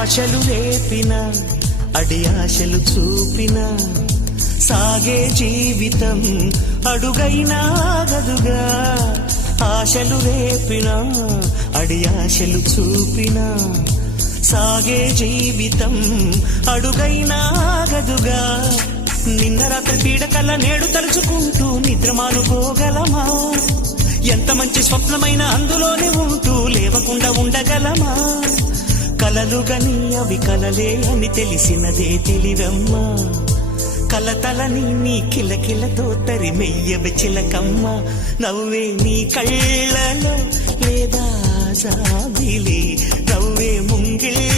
ఆశలు రేపిన అడి ఆశలు చూపిన సాగే జీవితం అడుగైనా ఆగదుగా. ఆశలు రేపిన అడి ఆశలు చూపిన సాగే జీవితం అడుగైనా ఆగదుగా. నిన్న రాత్రి పీడకల్ల నేడు తలుచుకుంటూ నిద్రమానుకోగలమా? ఎంత మంచి స్వప్నమైన అందులోనే ఉంటూ లేవకుండా ఉండగలమా? కలలు గని అవి కలలే అని తెలిసినదే తెలివమ్మా. కలతలని నీ కిలకిలతో తరిమెయ్యవి చిలకమ్మ. నవ్వే నీ కళ్ళలో లేదా జాబిలి, నవ్వే ముంగిళ్ళ